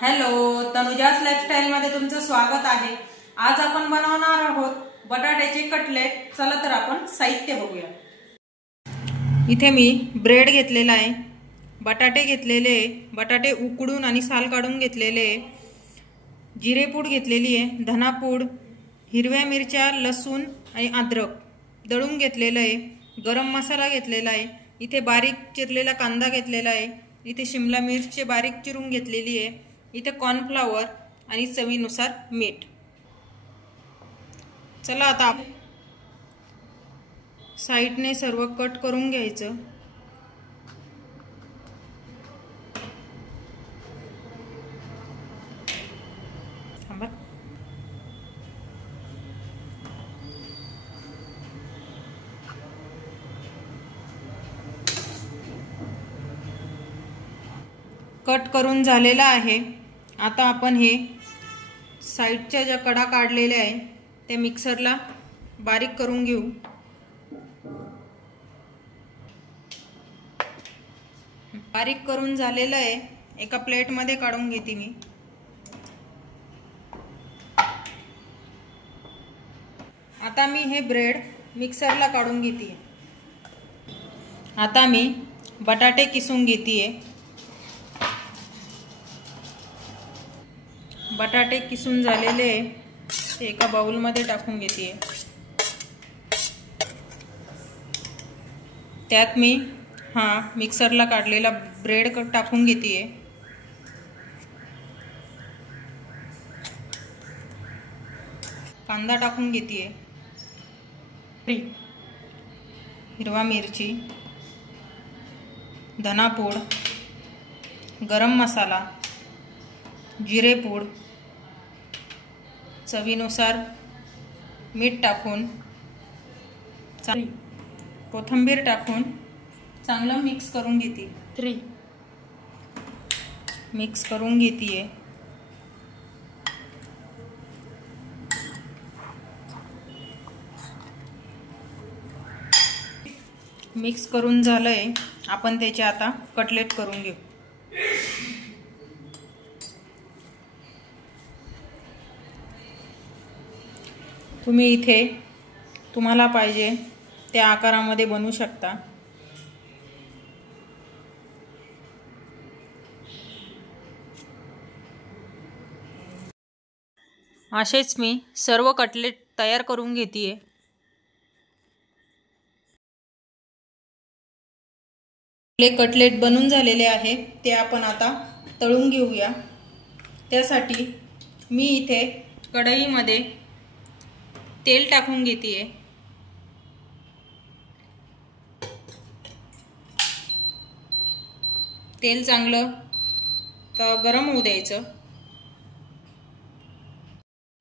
Hello, तनुजास lifestyle मध्ये तुमचं स्वागत आहे। आज आपण बनवणार आहोत बटाट्याचे कटलेट। चला तर आपण साहित्य बघूया। इथे मी ब्रेड घेतलेला आहे, बटाटे घेतलेले, बटाटे उकडून आणि साल काढून घेतलेले, जिरेपूड घेतलेली आहे, धनापूड, हिरव्या मिरच्या, लसूण आणि अद्रक दळून घेतलेलं आहे, गरम मसाला घेतलेला आहे, इथे बारीक चिरलेला कांदा घेतलेला आहे, इथे शिमला मिरची बारीक चिरून घेतलेली आहे, इथे कॉर्नफ्लॉवर आणि चवीनुसार मीठ। चला आता साइडने सर्व कट करून घ्यायचं। कट करून झालेला आहे। आता आपण हे साइडच्या ज्या कडा काढलेल्या आहे त्या मिक्सरला बारीक करून घेऊ। बारीक करून झालेलं आहे, एका प्लेट मध्ये काढून घेते मी। आता मी हे ब्रेड मिक्सरला काढून घेते। आता मी बटाटे किसून घेते। बटाटे किसून झालेले ते एका बाउल मध्ये टाकून घेते। त्यात मी मिक्सरला काढलेला ब्रेड टाकून घेते। कांदा टाकून घेते, हिरवा मिरची, धनापूड, गरम मसाला, जिरेपूड, चवीनुसार मीठ टाकून, कोथिंबीर टाकून चांगलं मिक्स करून घेते। मिक्स करून घेते। मिक्स करून झालंय, आपण त्याचे आता कटलेट करून घेऊ। तुम्ही इथे तुम्हाला पाहिजे त्या आकारामध्ये बनवू शकता। असेच मी सर्व कटलेट तयार करून घेते। आपले कटलेट बनून झालेले आहे, ते आपण आता तळून घेऊया। त्यासाठी मी इथे कढईमध्ये तेल टाकून घेते। तेल चांगलं गरम होऊ द्यायचं।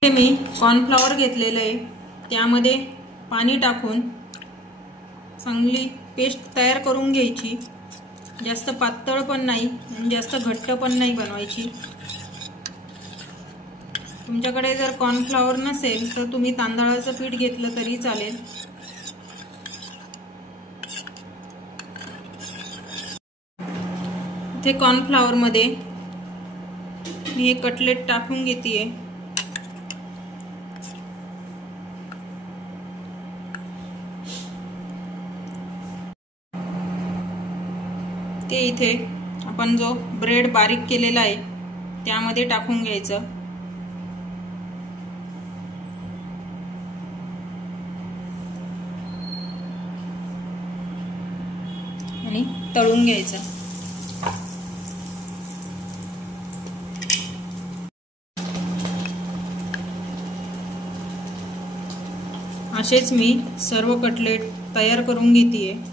मी कॉर्नफ्लॉवर घेतलेलं आहे, त्यामध्ये पाणी टाकून चांगली पेस्ट तयार करून घ्यायची। जास्त पातळ पण नाही आणि जास्त घट्ट पण नाही बनवायची। तुमच्याकडे जर कॉर्नफ्लॉवर नसेल तर तुम्ही तांदळाचं पीठ घेतलं तरी चालेल। इथे कॉर्नफ्लॉवर मध्ये मी हे कटलेट टाकून घेते। ते इथे आपण जो ब्रेड बारीक केलेला आहे त्यामध्ये टाकून घ्यायचं आणि तळून घ्यायचं। असेच मी सर्व कटलेट तयार करून घेते।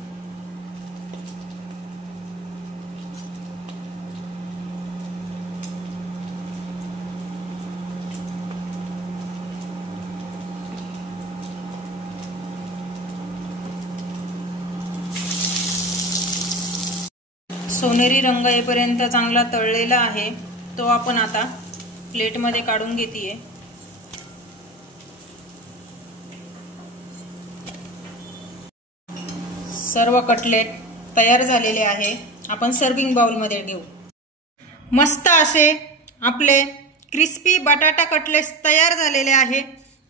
सोनेरी रंग येईपर्यंत चांगला तळलेला आहे, तो आपण आता प्लेट मध्ये काढून घेते। सर्व कटलेट तयार झालेले आहे, आपण सर्विंग बाउल मध्ये घेऊ। मस्त असे आपले क्रिस्पी बटाटा कटलेट्स तयार झालेले आहे,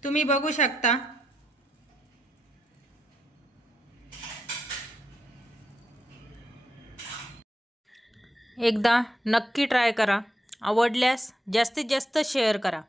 तुम्ही बघू शकता। एकदा नक्की ट्राय करा, आवडल्यास जास्तीत जास्त शेअर करा।